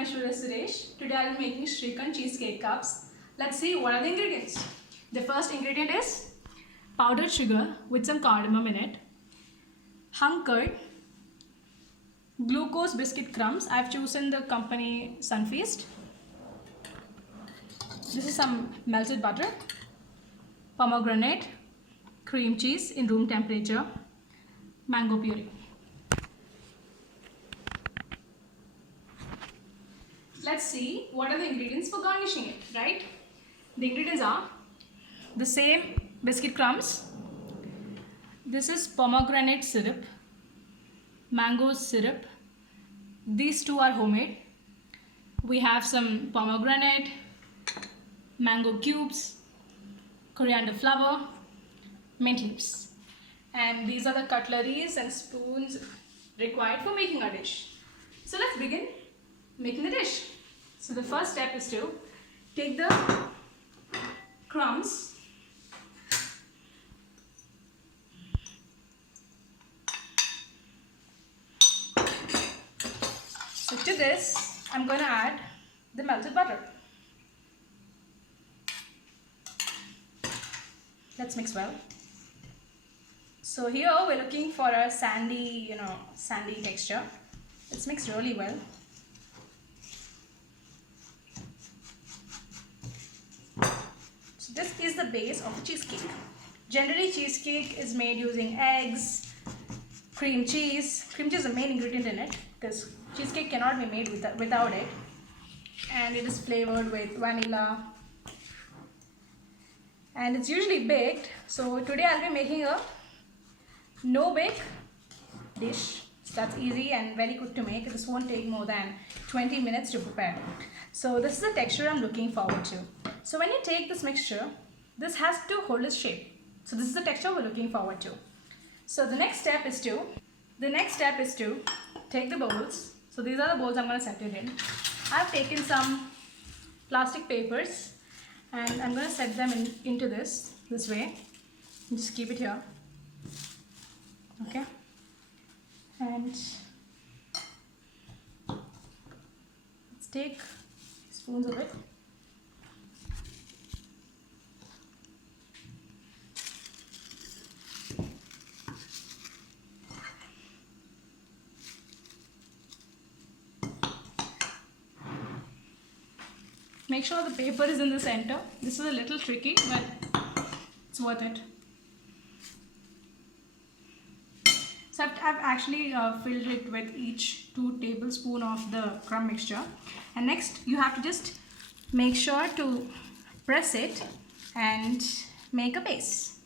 Aishwarya Suresh. Today I will be making Shrikhand cheesecake cups. Let's see what are the ingredients. The first ingredient is powdered sugar with some cardamom in it, hung curd, glucose biscuit crumbs. I have chosen the company Sunfeast. This is some melted butter, pomegranate, cream cheese in room temperature, mango puree. Let's see what are the ingredients for garnishing it, right? The ingredients are the same biscuit crumbs. This is pomegranate syrup, mango syrup. These two are homemade. We have some pomegranate, mango cubes, coriander flower, mint leaves. And these are the cutleries and spoons required for making our dish. So let's begin making the dish. So the first step is to take the crumbs, so to this I'm going to add the melted butter. Let's mix well. So here we're looking for a sandy texture. Let's mix really well. So this is the base of the cheesecake. Generally cheesecake is made using eggs, cream cheese. Cream cheese is the main ingredient in it because cheesecake cannot be made without it. And it is flavored with vanilla. And it's usually baked. So today I'll be making a no bake dish. So that's easy and very good to make. This won't take more than 20 minutes to prepare. So this is the texture I'm looking forward to. So when you take this mixture, this has to hold its shape. So this is the texture we're looking forward to. So the next step is to take the bowls. So these are the bowls I'm going to set it in. I've taken some plastic papers and I'm going to set them into this way. Just keep it here. Okay. And let's take spoons of it. Make sure the paper is in the center. This is a little tricky, but it's worth it. So I've actually filled it with each 2 tablespoons of the crumb mixture. And next you have to just make sure to press it and make a base.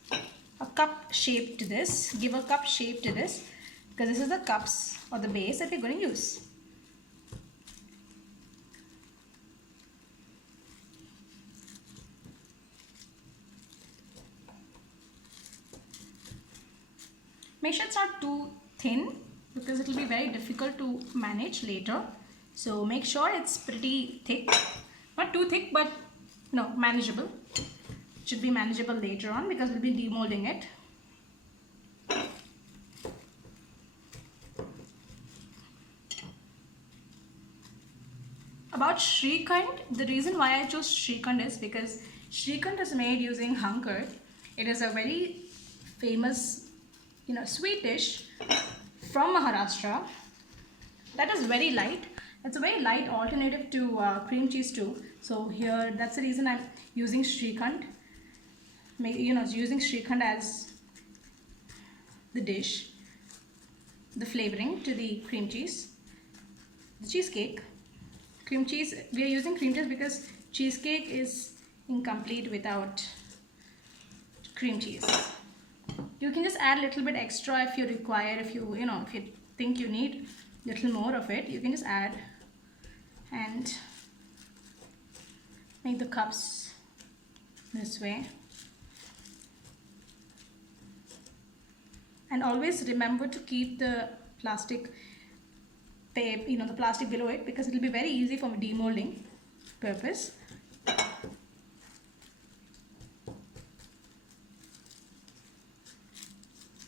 A cup shape to this. Give a cup shape to this because this is the cups or the base that we're going to use. Make sure it's not too thin because it will be very difficult to manage later. So make sure it's pretty thick. Not too thick, but no, manageable. It should be manageable later on because we'll be demolding it. About Shrikhand, the reason why I chose Shrikhand is because Shrikhand is made using hung curd. It is a very famous sweet dish from Maharashtra that is very light. It's a very light alternative to cream cheese too. So here, that's the reason I'm using Shrikhand. Using Shrikhand as the dish, the flavoring to the cream cheese. The cheesecake, cream cheese. We are using cream cheese because cheesecake is incomplete without cream cheese. You can just add a little bit extra if you require, if you think you need a little more of it, you can just add and make the cups this way. And always remember to keep the plastic tape, the plastic below it because it will be very easy for demolding purpose.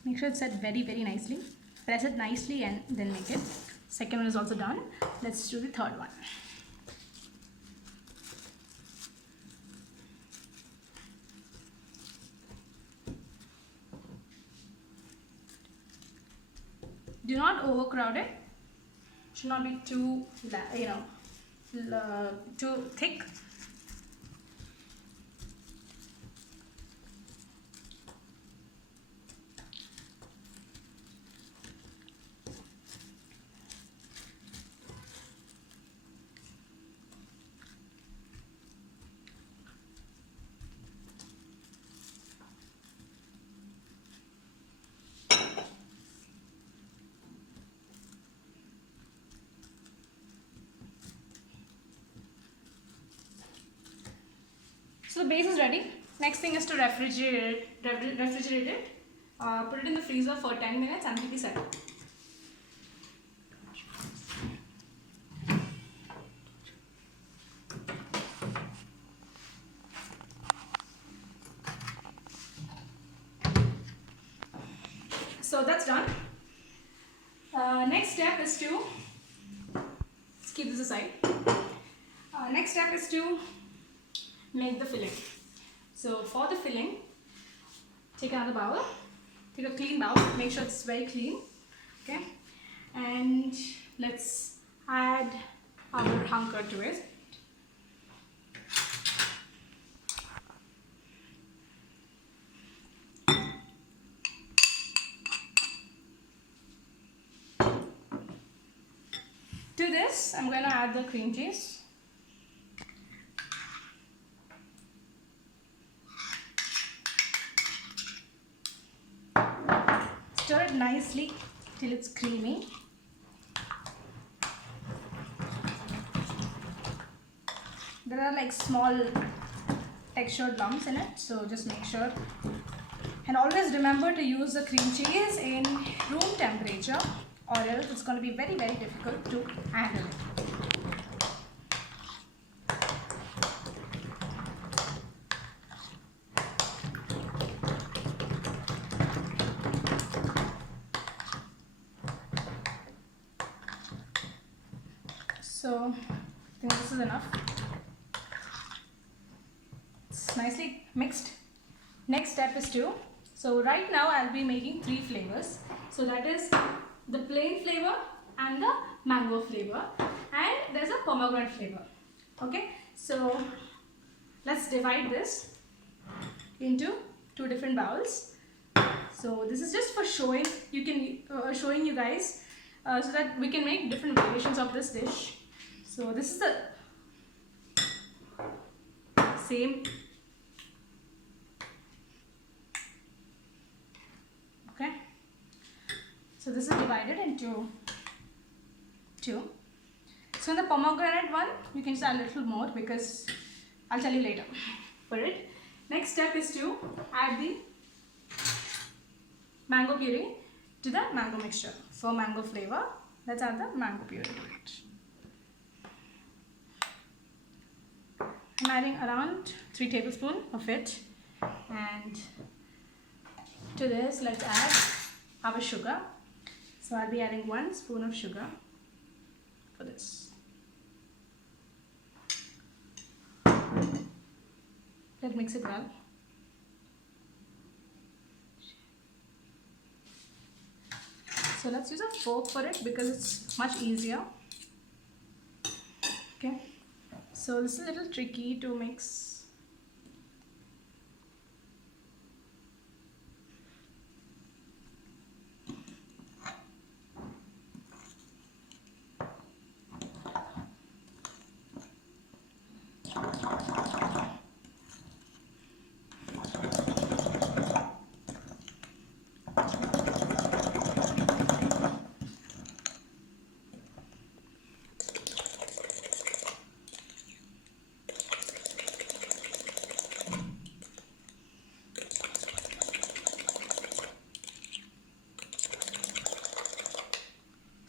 Make sure it's set very nicely. Press it nicely and then make it. Second one is also done. Let's do the third one. Do not overcrowd it. Should not be too, too thick. So the base is ready. Next thing is to refrigerate it. Put it in the freezer for 10 minutes and keep it set. So that's done. Next step is to, let's keep this aside. Next step is to make the filling. So for the filling, take another bowl, take a clean bowl, make sure it's very clean, okay, and let's add our hunker to it. To this, I'm going to add the cream cheese. Stir it nicely till it's creamy. There are like small textured lumps in it, so just make sure. And always remember to use the cream cheese in room temperature, or else it's going to be very, very difficult to handle it. So I think this is enough. It's nicely mixed. Next step is to, so right now I'll be making 3 flavors. So that is the plain flavor and the mango flavor, and there's a pomegranate flavor. Okay, so let's divide this into 2 different bowls. So this is just for showing you guys so that we can make different variations of this dish. So this is the same. Okay. So this is divided into 2. So in the pomegranate one, you can just add a little more because I'll tell you later for it. Next step is to add the mango puree to the mango mixture. For mango flavor, let's add the mango puree to it. I'm adding around 3 tablespoons of it, and to this let's add our sugar. So I'll be adding 1 spoon of sugar for this. Let's mix it well. So let's use a fork for it because it's much easier. Okay. So this is a little tricky to mix.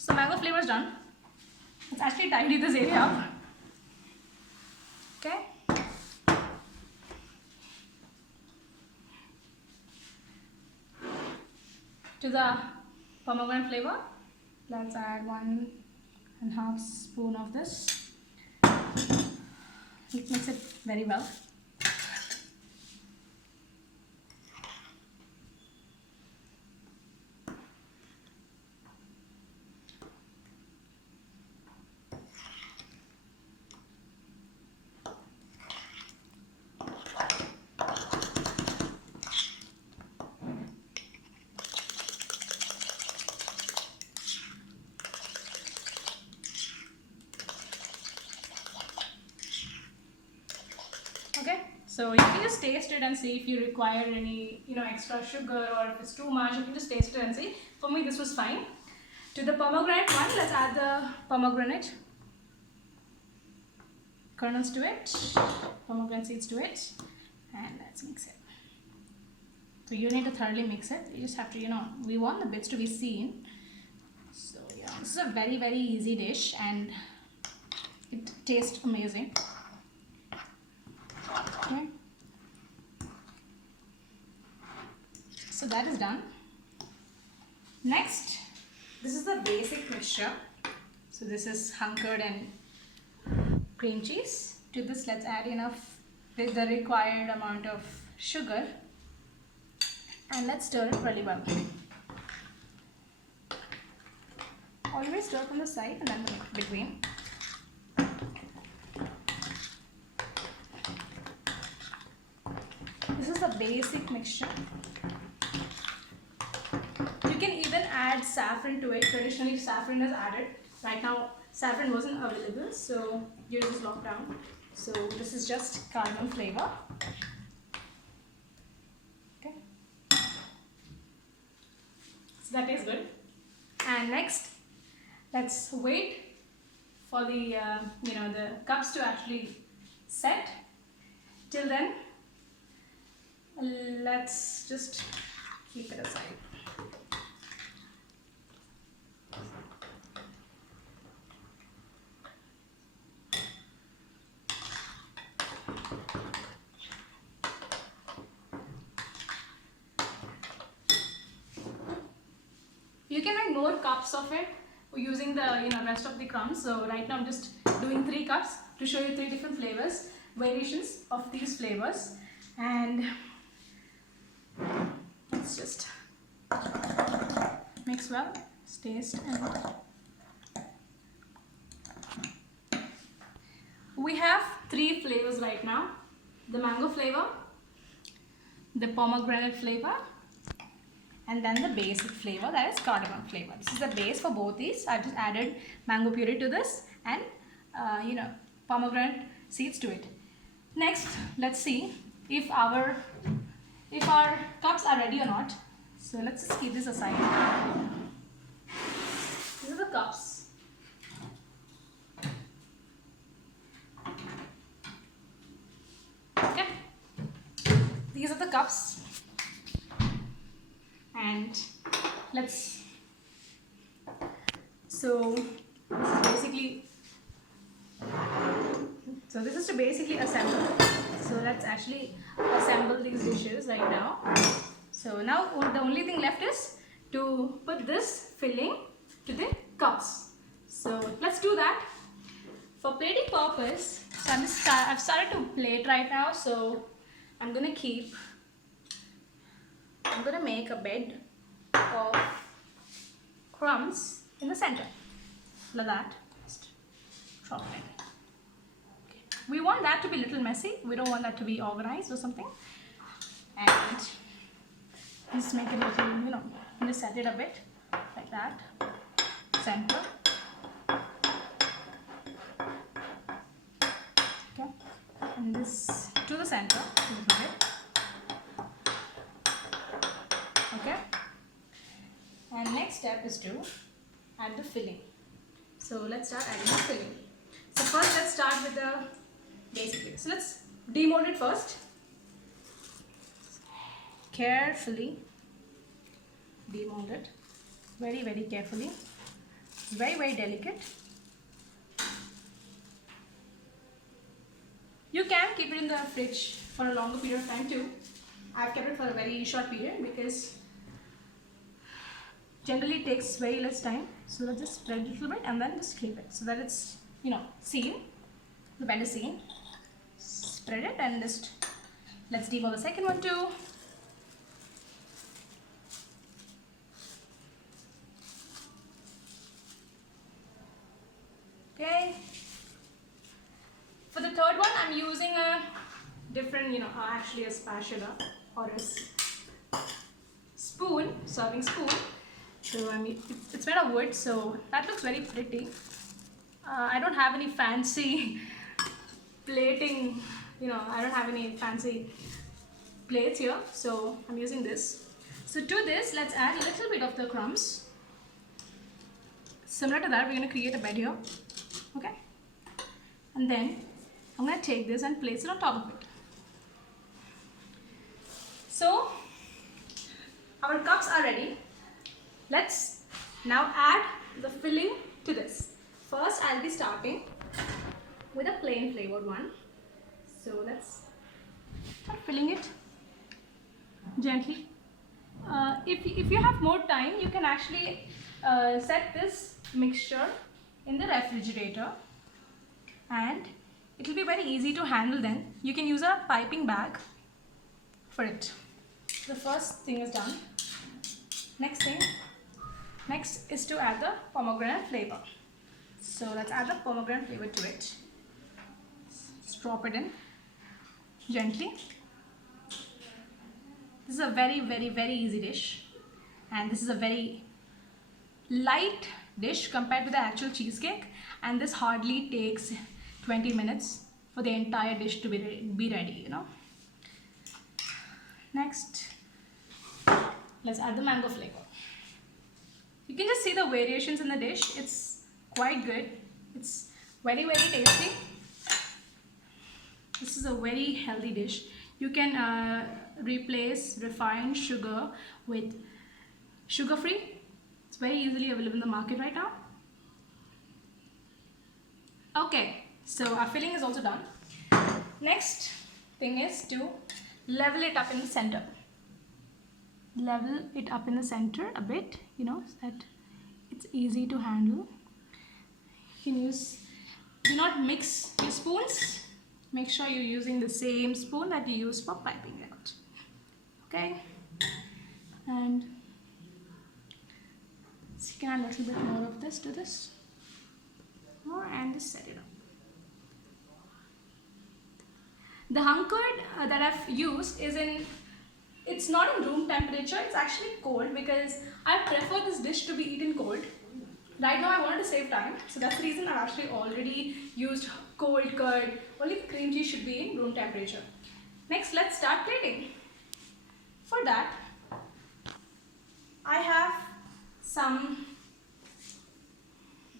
So mango flavor is done. Let's actually tidy this area up. Okay. To the pomegranate flavor, let's add 1.5 spoon of this. Let's mix it very well. So you can just taste it and see if you require any, extra sugar, or if it's too much. You can just taste it and see. For me, this was fine. To the pomegranate one, let's add the pomegranate kernels to it, pomegranate seeds to it, and let's mix it. So you need to thoroughly mix it. You just have to, we want the bits to be seen. So yeah, this is a very, very easy dish and it tastes amazing. Okay. So that is done. Next, this is the basic mixture. So this is hunkered and cream cheese. To this, let's add the required amount of sugar, and let's stir it really well. Always stir from the side and then between. This is the basic mixture. You can even add saffron to it. Traditionally, saffron is added. Right now, saffron wasn't available, so yours is locked down. So this is just cardamom flavor. Okay. So that tastes good. And next, let's wait for the the cups to actually set. Till then, let's just keep it aside. You can make more cups of it using the rest of the crumbs. So right now I'm just doing 3 cups to show you 3 different flavors, variations of these flavors. And let's just mix well, taste, and we have 3 flavors right now: the mango flavor, the pomegranate flavor, and then the basic flavor, that is cardamom flavor. This is the base for both these. I've just added mango puree to this and pomegranate seeds to it. Next, let's see if our cups are ready or not. So let's just keep this aside. These are the cups. Okay. These are the cups. And let's, this is to basically assemble. So let's actually assemble these dishes right now. So now the only thing left is to put this filling to the cups. So let's do that. For plating purpose, so I've started to plate right now. So I'm gonna make a bed of crumbs in the center, like that. Just drop it. Okay. We want that to be a little messy. We don't want that to be organized or something. And just make it a little, just set it a bit like that. Center. Okay. And this to the center a little bit. Okay. And next step is to add the filling. So let's start adding the filling. So first let's start with the basic filling. So let's demold it first. Carefully demold it. Very, very carefully. Very, very delicate. You can keep it in the fridge for a longer period of time too. I've kept it for a very short period because generally it takes very less time. So let's just spread it a little bit and then just keep it so that it's seen, the bed is seen. Spread it and just let's demold the second one too. Okay. For the third one, I'm using a different, actually a spatula or a spoon, serving spoon. So it's made of wood, so that looks very pretty. I don't have any fancy plating, I don't have any fancy plates here, so I'm using this. So to this, let's add a little bit of the crumbs. Similar to that, we're going to create a bed here. Okay. And then I'm going to take this and place it on top of it. So our cups are ready. Let's now add the filling to this. First, I'll be starting with a plain flavored one. So let's start filling it gently. If you have more time, you can actually set this mixture in the refrigerator, and it will be very easy to handle. Then you can use a piping bag for it. The first thing is done. Next is to add the pomegranate flavor. So let's add the pomegranate flavor to it. Just drop it in gently. This is a very, very, very easy dish, and this is a very light dish compared to the actual cheesecake, and this hardly takes 20 minutes for the entire dish to be ready, Next, let's add the mango flavor. You can just see the variations in the dish. It's quite good. It's very, very tasty. This is a very healthy dish. You can replace refined sugar with sugar-free. It's very easily available in the market right now. Okay, so our filling is also done. Next thing is to level it up in the center. Level it up in the center a bit, so that it's easy to handle. You can do not mix your spoons. Make sure you're using the same spoon that you use for piping out. Okay, and so you can add a little bit more of this to this, more, and just set it up. The hunkered that I've used it's not in room temperature, it's actually cold, because I prefer this dish to be eaten cold. Right now I wanted to save time, so that's the reason I've actually already used cold curd. Only the cream cheese should be in room temperature. Next, let's start plating. For that, I have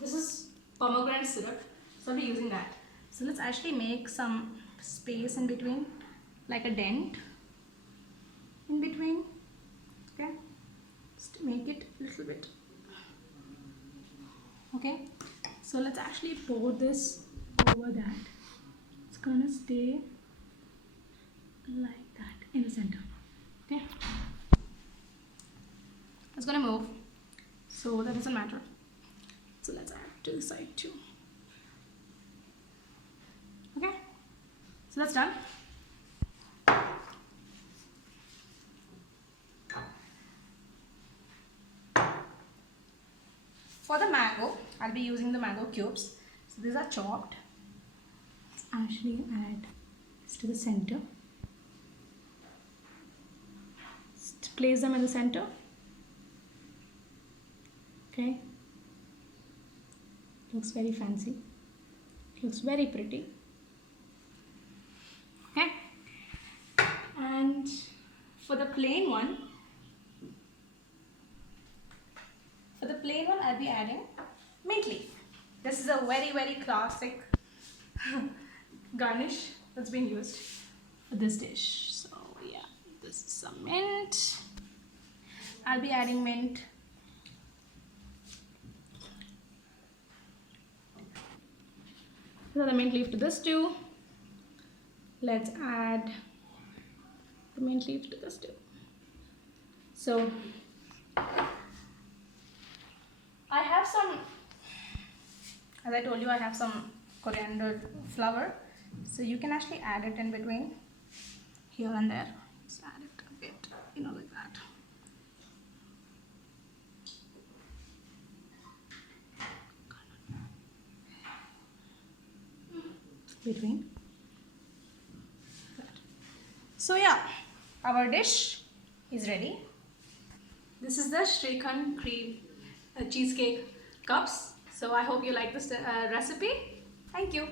this is pomegranate syrup, so I'll be using that. So let's actually make some space in between, like a dent in between. Okay, just make it a little bit. Okay, so let's actually pour this over that. It's gonna stay like that in the center. Okay, it's gonna move, so that doesn't matter. So let's add to the side too. Okay, so that's done. For the mango, I'll be using the mango cubes. So these are chopped. Let's actually add this to the center. Just place them in the center. Okay. Looks very fancy. Looks very pretty. Okay. And for the plain one, I'll be adding mint leaf. This is a very, very classic garnish that's been used for this dish. So yeah, this is some mint. I'll be adding mint. So the mint leaf to this too. Let's add the mint leaf to this too. So I have some, as I told you, I have some coriander flower. So you can actually add it in between here and there. Just add it a bit, like that. Between. So yeah, our dish is ready. This is the Shrikhand cream cheesecake cups. So I hope you like this recipe. Thank you.